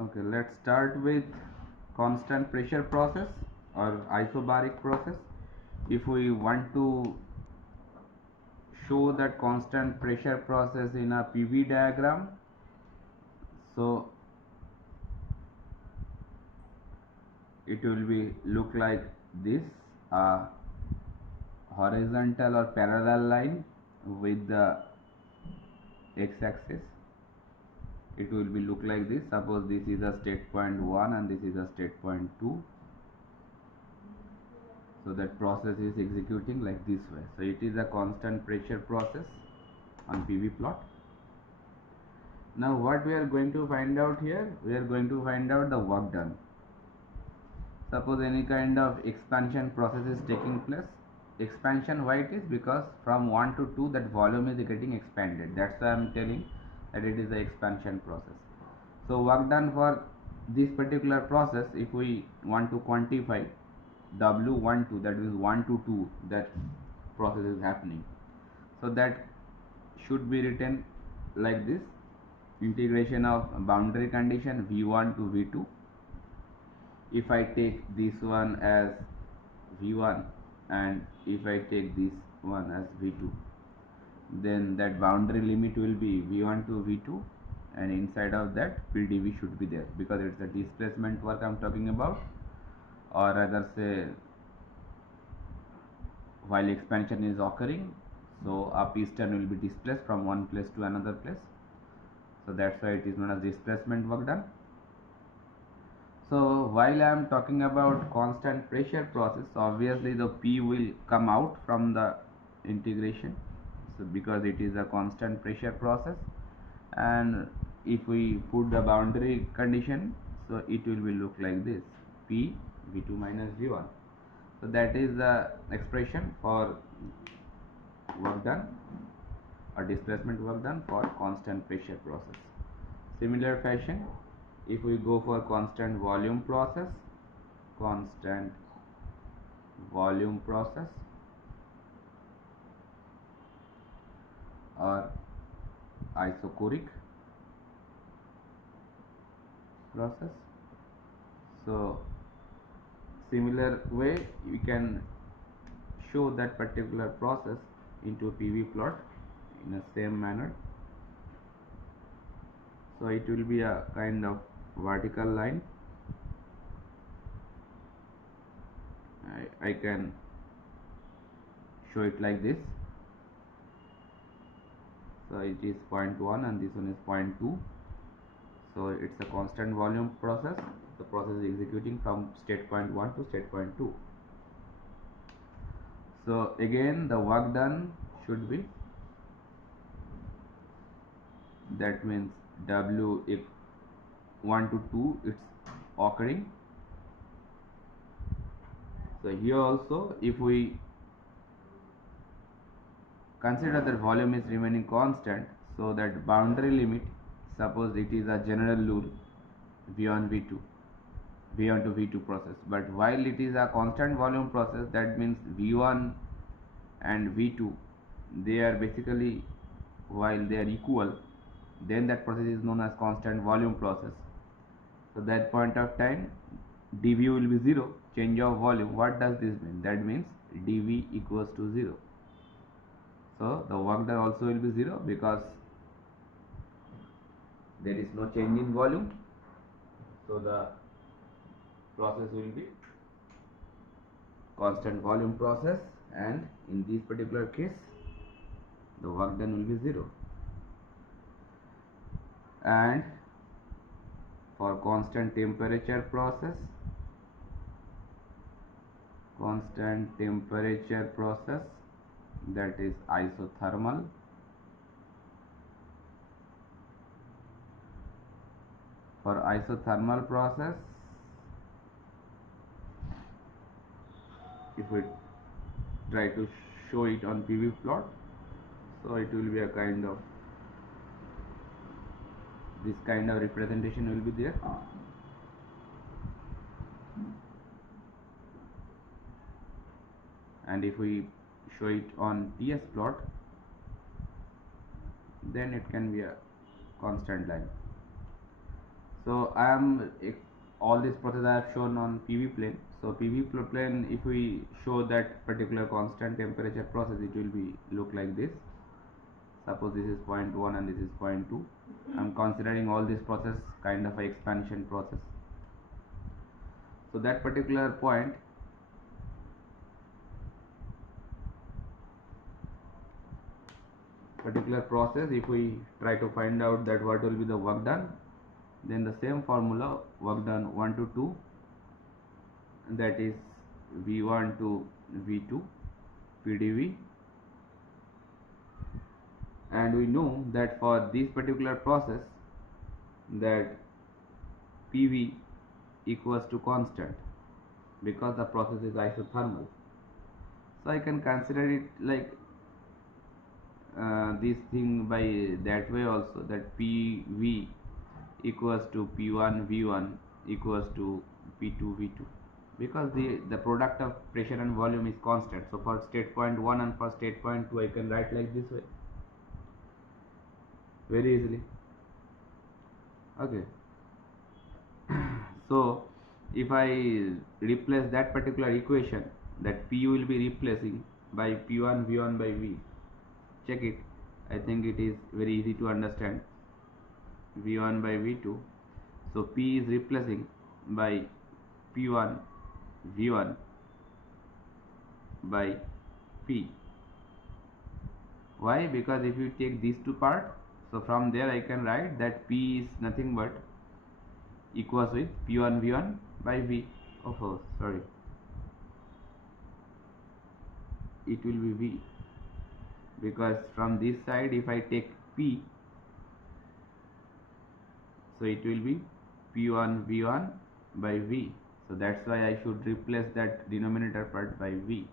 Okay, let's start with constant pressure process or isobaric process. If we want to show that constant pressure process in a PV diagram, so it will be look like this, a horizontal or parallel line with the x-axis. It will be look like this. Suppose this is a state point 1 and this is a state point 2. So that process is executing like this way. So it is a constant pressure process on PV plot. Now what we are going to find out here, we are going to find out the work done. Suppose any kind of expansion process is taking place. Expansion, why it is? Because from 1 to 2 that volume is getting expanded. That's why I am telling that it is the expansion process. So work done for this particular process, if we want to quantify W12, that is 1 to 2 that process is happening, so that should be written like this: integration of boundary condition V1 to V2. If I take this one as V1 and if I take this one as V2, then that boundary limit will be V1 to V2, and inside of that PdV should be there, because it's a displacement work I'm talking about, or rather say while expansion is occurring, so a piston will be displaced from one place to another place. So that's why it is known as displacement work done. So while I am talking about constant pressure process, obviously the P will come out from the integration, so because it is a constant pressure process, and if we put the boundary condition, so it will be look like this: P V2 minus V1. So that is the expression for work done or displacement work done for constant pressure process. Similar fashion, if we go for constant volume process, constant volume process or isochoric process, so similar way you can show that particular process into a PV plot in the same manner. So it will be a kind of vertical line. I can show it like this. So it is point 1 and this one is point 2. So it's a constant volume process. The process is executing from state point 1 to state point 2. So again the work done should be, that means W, if 1 to 2 it's occurring. So here also, if we consider that volume is remaining constant, so that boundary limit, suppose it is a general rule V1 V2, V1 to V2 process, but while it is a constant volume process, that means V1 and V2, they are basically, while they are equal, then that process is known as constant volume process. So that point of time dV will be 0, change of volume. What does this mean? That means dV equals to 0. So the work done also will be 0, because there is no change in volume. So the process will be constant volume process, and in this particular case the work done will be 0. And for constant temperature process, that is isothermal. For isothermal process, if we try to show it on PV plot, so it will be a kind of, this kind of representation will be there. And if we show it on TS plot, then it can be a constant line. So all this process I have shown on PV plane. So PV plane, if we show that particular constant temperature process, it will be look like this. Suppose this is 0.1 and this is 0.2. I'm considering all this process kind of a expansion process. So that particular point, process, if we try to find out that what will be the work done, then the same formula, work done 1 to 2, that is V1 to V2 PdV, and we know that for this particular process that PV equals to constant because the process is isothermal. So I can consider it like this thing by that way also, that PV equals to P1 V1 equals to P2 V2, because the product of pressure and volume is constant. So for state point 1 and for state point 2 I can write like this way very easily. Okay. So if I replace that particular equation, that P will be replacing by P1 V1 by V. Check it. I think it is very easy to understand. V1 by V2. So P is replacing by P1 V1 by P. Why? Because if you take these two parts, so from there I can write that P is nothing but equals with P1 V1 by V. Oh, sorry. It will be V, because from this side if I take P, so it will be P1 V1 by V. So that's why I should replace that denominator part by V.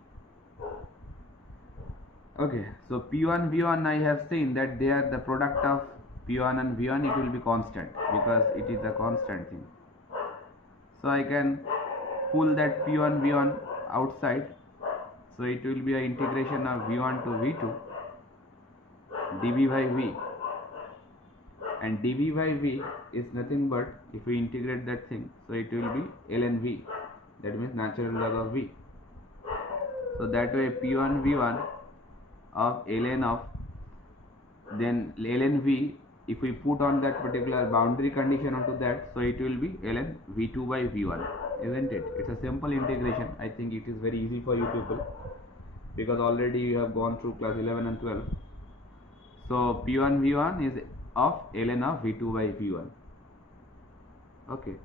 Okay, so P1 V1, I have seen that they are the product of P1 and V1, it will be constant because it is a constant thing. So I can pull that P1 V1 outside. So it will be an integration of V1 to V2 dV by V, and dV by V is nothing but, if we integrate that thing, so it will be ln V, that means natural log of V. So that way P1 V1 of ln of, then ln V, if we put on that particular boundary condition onto that, so it will be ln V2 by V1, isn't it? It's a simple integration. I think it is very easy for you people because already you have gone through class 11 and 12. So P1 V1 is of ln of V2 by V1. Okay,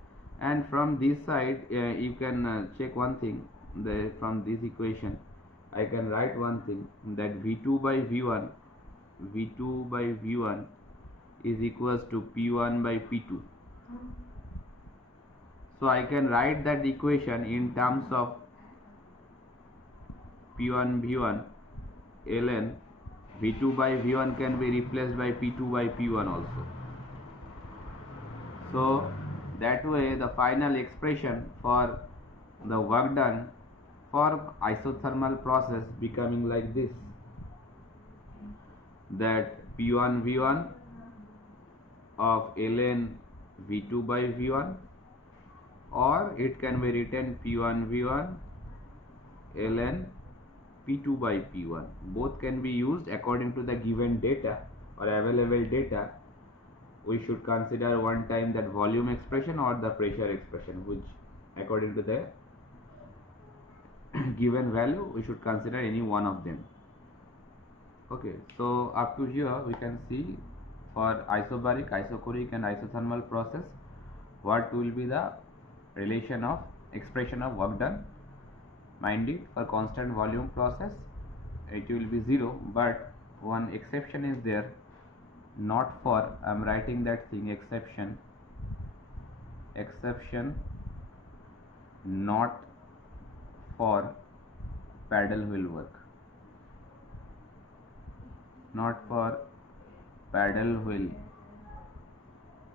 and from this side you can check one thing, from this equation I can write one thing, that V2 by V1 is equals to P1 by P2. So I can write that equation in terms of P1 V1 ln V2 by V1 can be replaced by P2 by P1 also. So that way the final expression for the work done for isothermal process becoming like this, that P1 V1 of ln V2 by V1, or it can be written P1 V1 ln P2 by P1. Both can be used according to the given data or available data. We should consider one time that volume expression or the pressure expression, which according to the given value we should consider any one of them. Okay, so up to here we can see for isobaric, isochoric and isothermal process what will be the relation of expression of work done. Mind it, for constant volume process it will be 0, but one exception is there, not for, I am writing that thing, exception not for paddle wheel work, not for paddle wheel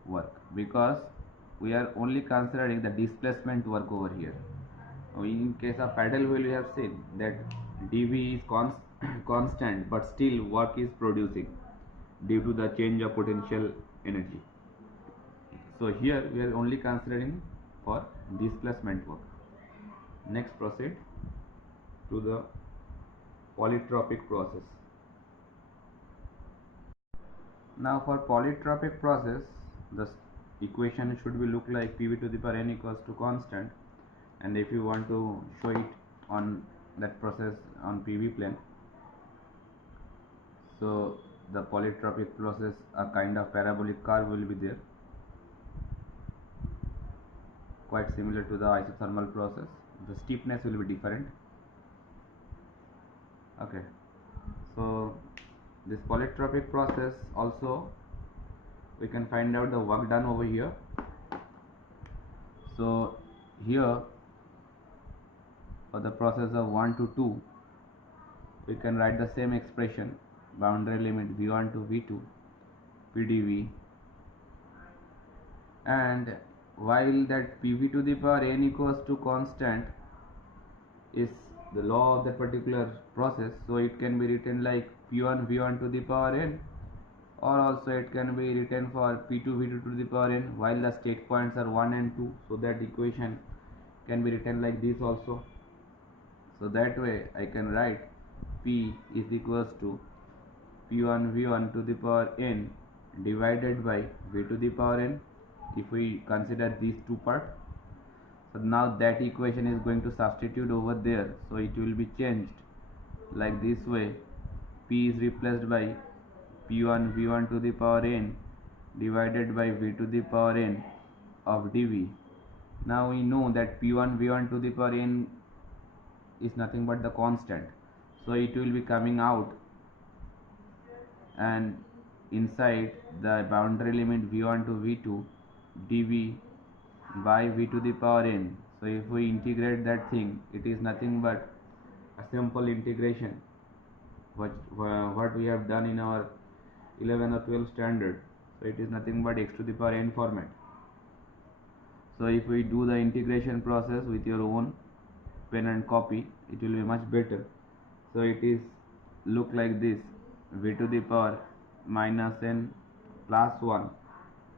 work, because we are only considering the displacement work over here. In case of paddle wheel we have seen that dV is constant, but still work is producing due to the change of potential energy. So here we are only considering for displacement work. Next, proceed to the polytropic process. Now for polytropic process, the equation should be look like PV to the power n equals to constant, and if you want to show it on that process on PV plane, so the polytropic process, a kind of parabolic curve will be there, quite similar to the isothermal process. The steepness will be different. Okay, so this polytropic process also we can find out the work done over here. So here for the process of 1 to 2, we can write the same expression, boundary limit v1 to v2 pdv, and while that pv to the power n equals to constant is the law of that particular process, so it can be written like p1 v1 to the power n, or also it can be written for p2 v2 to the power n while the state points are 1 and 2, so that equation can be written like this also. So that way I can write p is equals to p1 v1 to the power n divided by v to the power n, if we consider these two parts. So now that equation is going to substitute over there, so it will be changed like this way. P is replaced by p1 v1 to the power n divided by v to the power n of dv. Now we know that p1 v1 to the power n is nothing but the constant, so it will be coming out, and inside the boundary limit v1 to v2 dv by v to the power n. So if we integrate that thing, it is nothing but a simple integration what we have done in our 11 or 12 standard. So it is nothing but x to the power n format. So if we do the integration process with your own pen and copy, it will be much better. So it is look like this, v to the power minus n plus 1,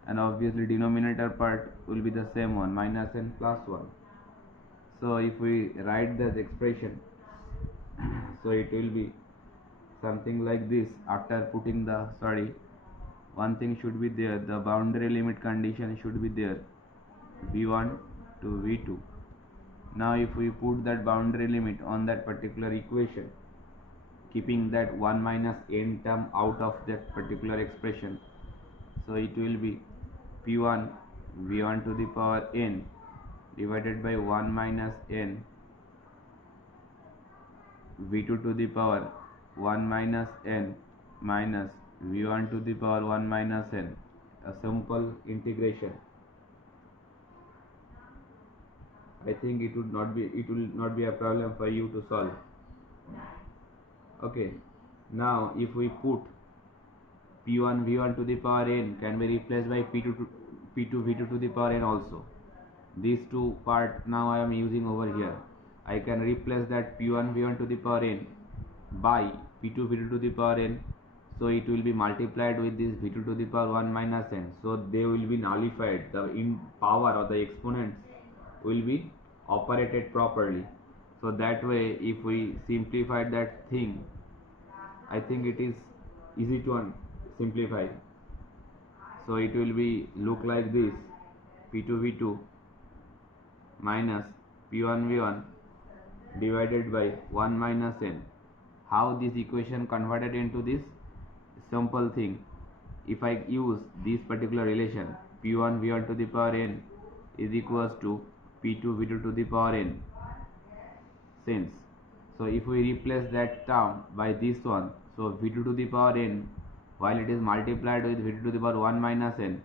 and obviously denominator part will be the same one, minus n plus 1. So if we write that expression, so it will be something like this. After putting the, one thing should be there, the boundary limit condition should be there, v1 to v2. Now if we put that boundary limit on that particular equation, keeping that 1 minus n term out of that particular expression, so it will be p1 v1 to the power n divided by 1 minus n v2 to the power 1 minus n minus v1 to the power 1 minus n, a simple integration. I think it will not be a problem for you to solve. Okay, now if we put p1 v1 to the power n can be replaced by p2 v2 to the power n also. These two part now I am using over here. I can replace that p1 v1 to the power n by p2 v2 to the power n, so it will be multiplied with this v2 to the power 1 minus n, so they will be nullified. The in power or the exponents will be operated properly. So that way if we simplify that thing, I think it is easy to simplify. So it will be look like this, p2 v2 minus p1 v1 divided by 1 minus n. How this equation converted into this simple thing, if I use this particular relation, p1 v1 to the power n is equals to p2 v2 to the power n, since, so if we replace that term by this one, so v2 to the power n, while it is multiplied with v2 to the power 1 minus n,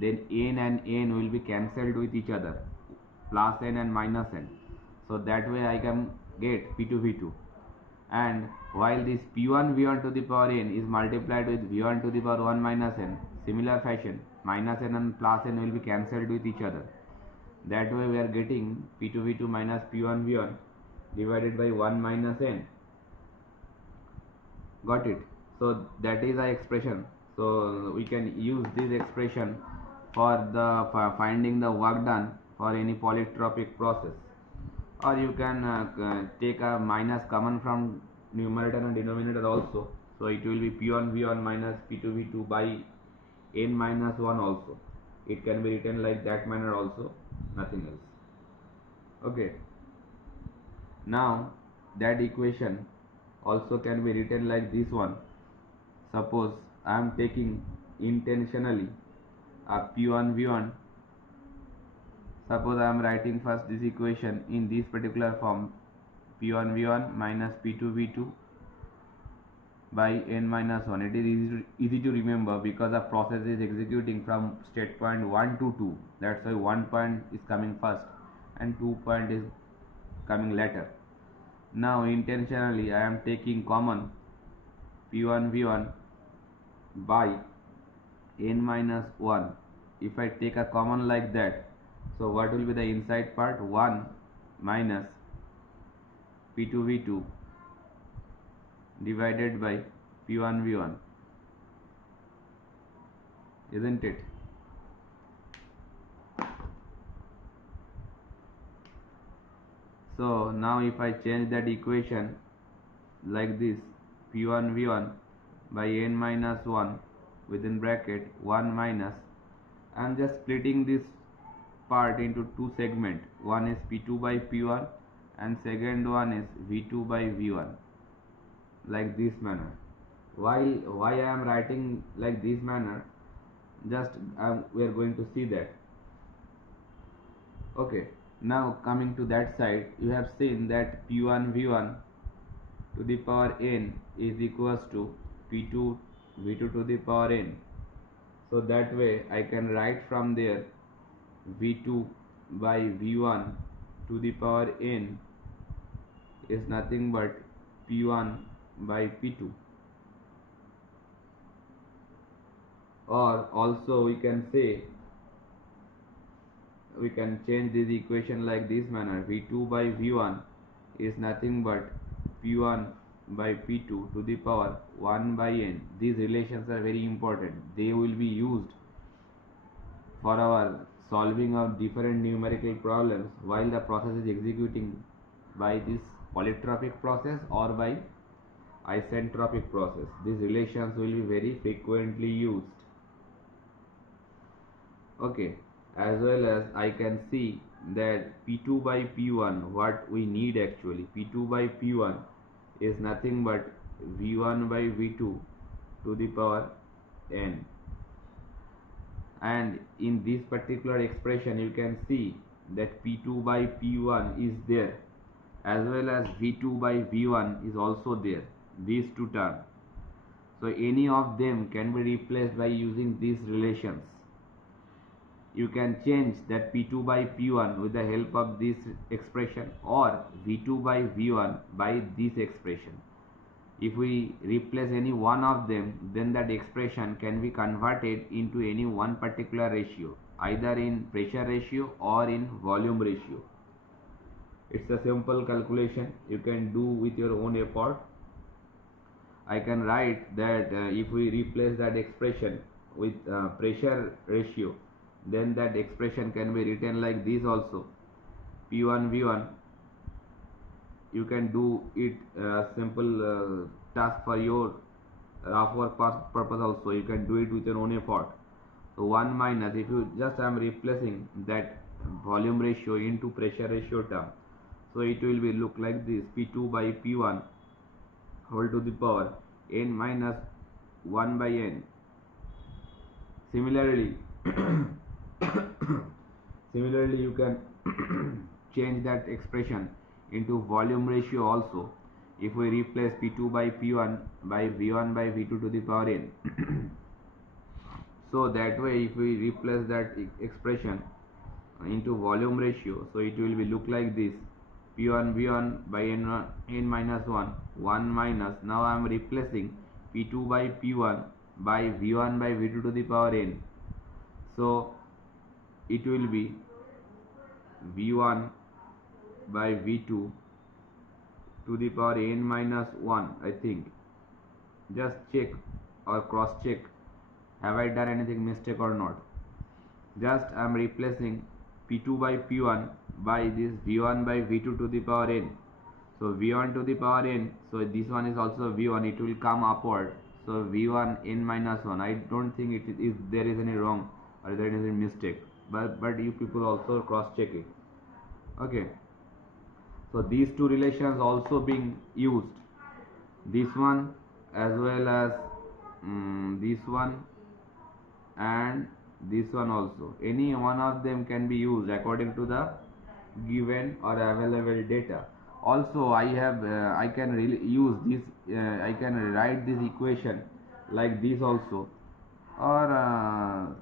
then n and n will be cancelled with each other, plus n and minus n. So that way I can get p2 v2, and while this p1 v1 to the power n is multiplied with v1 to the power 1 minus n, similar fashion minus n and plus n will be cancelled with each other. That way we are getting p2 v2 minus p1 v1 divided by 1 minus n. Got it? So that is our expression. So we can use this expression for finding the work done for any polytropic process. Or you can take a minus common from numerator and denominator also. So it will be P1 V1 minus P2 V2 by n minus 1 also. It can be written like that manner also, nothing else. Okay. Now that equation also can be written like this one. Suppose I am taking intentionally a P1 V1. Suppose I am writing first this equation in this particular form, P1 V1 minus P2 V2 by n minus 1. It is easy to remember because the process is executing from state point 1 to 2. That's why 1 point is coming first and 2 point is coming later. Now intentionally I am taking common P1 V1 by n minus 1. If I take a common like that, so what will be the inside part? 1 minus P2 V2 divided by P1 V1, isn't it? So now if I change that equation like this, P1 V1 by n minus 1 within bracket 1 minus, I am just splitting this part into two segments. One is P2 by P1 and second one is V2 by V1, like this manner. Why I am writing like this manner, just we are going to see that. Okay, now coming to that side, you have seen that P1 V1 to the power n is equals to P2 V2 to the power n. So that way I can write from there V2 by V1 to the power n is nothing but P1 by P2. Or also we can say, we can change this equation like this manner, V2 by V1 is nothing but P1 by P2 to the power 1 by n. These relations are very important. They will be used for our solving of different numerical problems while the process is executing by this polytropic process or by isentropic process. These relations will be very frequently used. Okay, as well as I can see that P2 by P1, what we need actually, P2 by P1 is nothing but V1 by V2 to the power n. And in this particular expression you can see that P2 by P1 is there, as well as V2 by V1 is also there, these two terms. So any of them can be replaced by using these relations. You can change that P2 by P1 with the help of this expression, or V2 by V1 by this expression. If we replace any one of them, then that expression can be converted into any one particular ratio, either in pressure ratio or in volume ratio. It's a simple calculation you can do with your own effort. I can write that if we replace that expression with pressure ratio, then that expression can be written like this also, P1 V1. You can do it simple task for your rough work purpose also. You can do it with your own effort. So 1 minus, if you just am replacing that volume ratio into pressure ratio term, so it will be look like this, P2 by P1 whole to the power n minus 1 by n. Similarly you can change that expression into volume ratio also. If we replace P2 by P1 by V1 by V2 to the power n. So that way if we replace that expression into volume ratio, so it will be look like this, P1 V1 by n minus 1, 1 minus, now I am replacing P2 by P1 by V1 by V2 to the power n. So it will be V1 by V2 to the power n minus 1, I think. Just check or cross check, have I done anything mistake or not. just I am replacing P2 by P1 by this V1 by V2 to the power n. So V1 to the power n, so this one is also V1, it will come upward. So V1 n minus 1. I don't think it is there is any wrong or there is any mistake, but you people also cross check it. Okay, so these two relations also being used, this one as well as this one and this one also. Any one of them can be used according to the given or available data. Also I have I can really use this I can write this equation like this also, or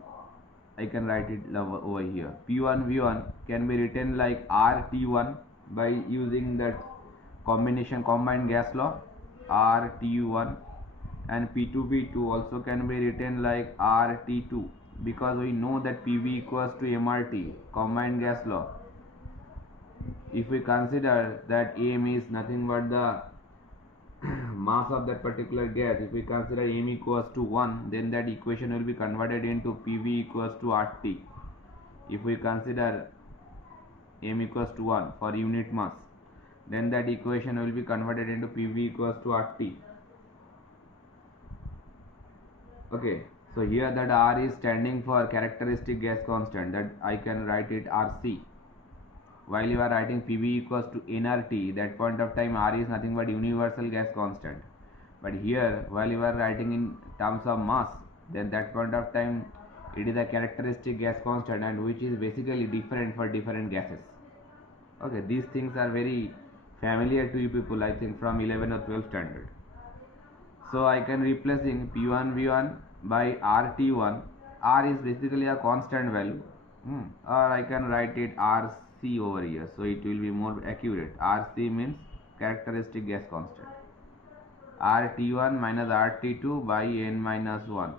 I can write it over here. P1 V1 can be written like RT1 by using that combined gas law, RT1, and P2 V2 also can be written like RT2, because we know that PV equals to MRT, combined gas law. If we consider that M is nothing but the mass of that particular gas, if we consider M equals to 1, then that equation will be converted into PV equals to RT. If we consider M equals to 1 for unit mass, then that equation will be converted into PV equals to RT. Okay, so here that R is standing for characteristic gas constant, that I can write it RC. While you are writing PV equals to nRT, that point of time R is nothing but universal gas constant. But here, while you are writing in terms of mass, then that point of time it is a characteristic gas constant, and which is basically different for different gases. Okay, these things are very familiar to you people, I think from 11 or 12 standard. So I can replacing P1 V1 by RT1. R is basically a constant value, or I can write it RC over here, so it will be more accurate. RC means characteristic gas constant. RT1 minus RT2 by n minus 1.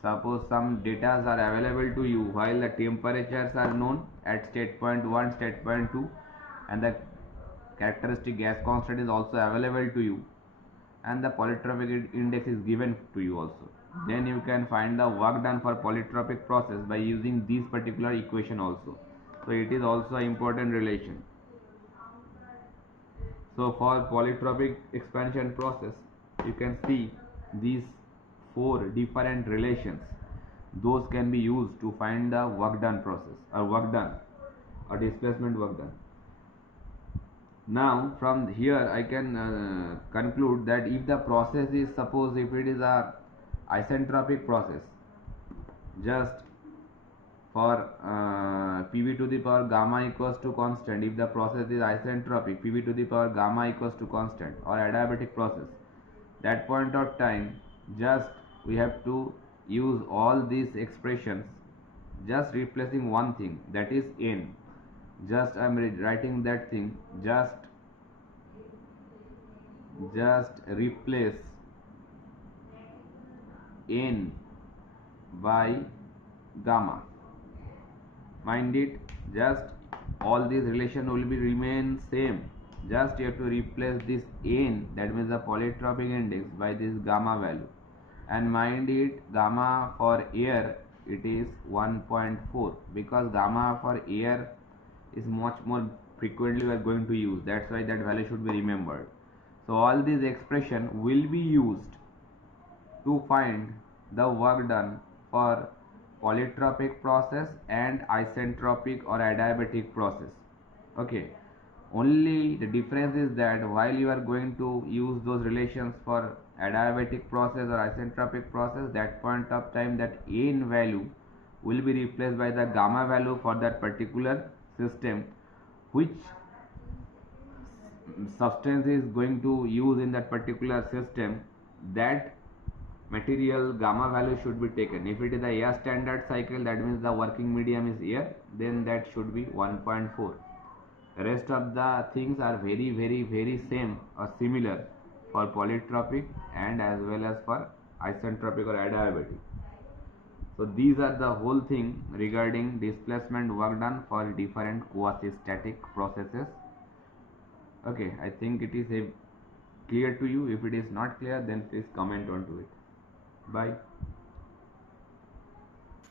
Suppose some data are available to you while the temperatures are known at state point 1, state point 2, and the characteristic gas constant is also available to you, and the polytropic index is given to you also. Then you can find the work done for polytropic process by using this particular equation also. So it is also an important relation. So for polytropic expansion process, you can see these 4 different relations. Those can be used to find the work done process, or work done, or displacement work done. Now from here I can conclude that if the process is, suppose if it is a isentropic process, just for PV to the power gamma equals to constant, if the process is isentropic, PV to the power gamma equals to constant, or adiabatic process, that point of time just we have to use all these expressions, just replacing one thing, that is n. Just I am writing that thing, just replace n by gamma. Mind it, just all these relation will be remain same, just you have to replace this n, that means the polytropic index, by this gamma value. And mind it, gamma for air it is 1.4, because gamma for air is much more frequently we are going to use, that's why that value should be remembered. So all these expression will be used to find the work done for polytropic process and isentropic or adiabatic process. Okay, only the difference is that while you are going to use those relations for adiabatic process or isentropic process, that point of time that n value will be replaced by the gamma value for that particular system, which substance is going to use in that particular system, that material gamma value should be taken. If it is a air standard cycle, that means the working medium is air, then that should be 1.4. Rest of the things are very same or similar for polytropic and as well as for isentropic or adiabatic. So these are the whole thing regarding displacement work done for different quasi-static processes. Okay, I think it is clear to you. If it is not clear, then please comment onto it. Bye.